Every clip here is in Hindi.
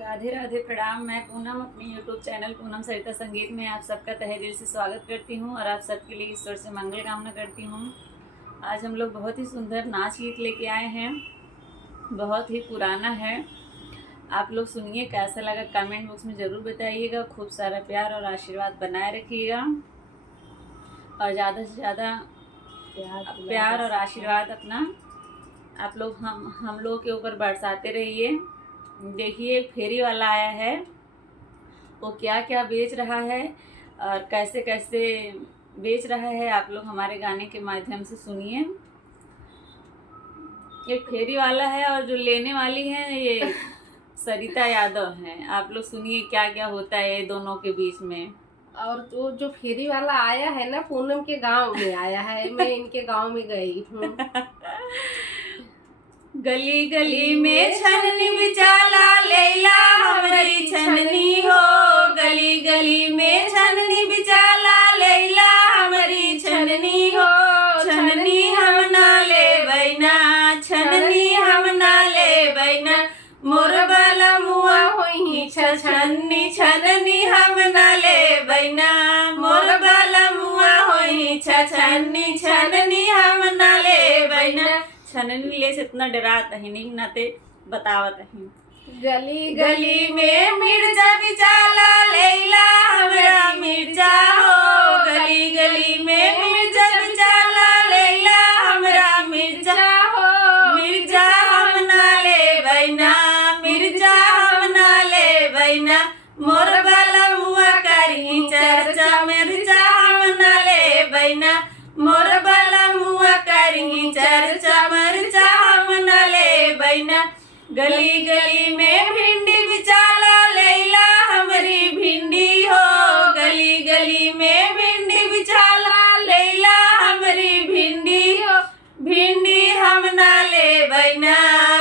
राधे राधे प्रणाम। मैं पूनम अपनी यूट्यूब चैनल पूनम सरिता संगीत में आप सबका तहे दिल से स्वागत करती हूँ और आप सबके लिए ईश्वर से मंगल कामना करती हूँ। आज हम लोग बहुत ही सुंदर नाच गीत लेके आए हैं, बहुत ही पुराना है। आप लोग सुनिए, कैसा लगा कमेंट बॉक्स में ज़रूर बताइएगा। खूब सारा प्यार और आशीर्वाद बनाए रखिएगा और ज़्यादा से ज़्यादा प्यार और आशीर्वाद अपना आप लोग हम लोग के ऊपर बरसाते रहिए। देखिए, एक फेरी वाला आया है, वो क्या क्या बेच रहा है और कैसे कैसे बेच रहा है, आप लोग हमारे गाने के माध्यम से सुनिए। एक फेरी वाला है और जो लेने वाली है ये सरिता यादव है। आप लोग सुनिए क्या क्या होता है ये दोनों के बीच में। और जो फेरी वाला आया है ना, पूनम के गांव में आया है। मैं इनके गांव में गई हूँ। गली गली में छननी बिचाला लैला हमारी छननी हो, गली गली में छननी बिचाला लैला हमारी छननी हो। छननी हम ना ले बैना, छननी हम ना ले बैना, मोर बाला मुआ होई छननी, छननी हम ना ले बैना, मोर बाला मुआ होई छननी, छननी हम ना ले बैना। छननी ले से इतना डरात है नहीं नाते बतावत है। गली गली में मिर्चा बिचाला लैला हमरा मिर्चा हो, गली गली में मिर्चा बिचाला लैला हमरा मिर्चा हो। मिर्चा हम ना ले बैना, मिर्चा हम ना ले बैना, मोर बाला मुआ करी चर्चा, मिर्चा हम ना ले बैना, मोर बाला मुआ करी चर्चा, मिर्चा हम ना ले बैना। गली गली में भिंडी बिचाला लैला हमारी भिंडी हो, गली गली में भिंडी बिचाला लैला हमारी भिंडी हो। भिंडी हम ना ले बैना,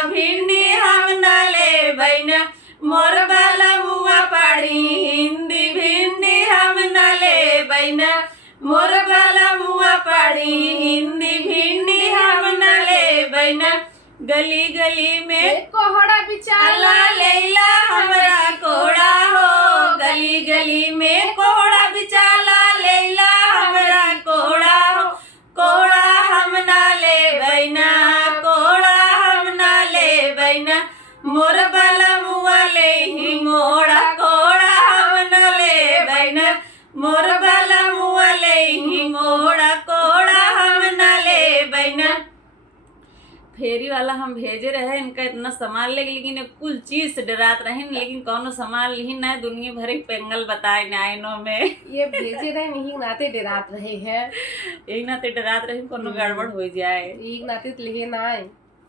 भिंडी हम ना ले बैना, मोर बाला मुआ पड़ी हिंदी, भिंडी हम ना ले बैना, मोर बाला मुआ पड़ी हिंदी, भिंडी हम ना ले बैना। गली गली में कोहड़ा बिचाला लैला हमरा कोड़ा हो, गली गली में कोहड़ा बिचाला लैला हमरा कोड़ा हो। कोड़ा हम ना ले बैना, कोड़ा हम ना ले बैना, मोर बाला मुआ ले ही मोड़ा, कोड़ा हम ना ले बैना, मोर बाला मुआ ले ही मोड़ा, कोड़ा हम ना ले बैना। फेरी वाला हम भेजे रहे, इनका इतना सामान लेके, लेकिन कुल चीज से डरात रहे, लेकिन कौनो सामान ली ना दुनिया भर एक पेंगल बताए नाइनो में। ये भेजे रहे नहीं नाते डरात रहे हैं, एक नाते डरात रहे कोनो गड़बड़ हो जाए, एक नाते लेके ना आए।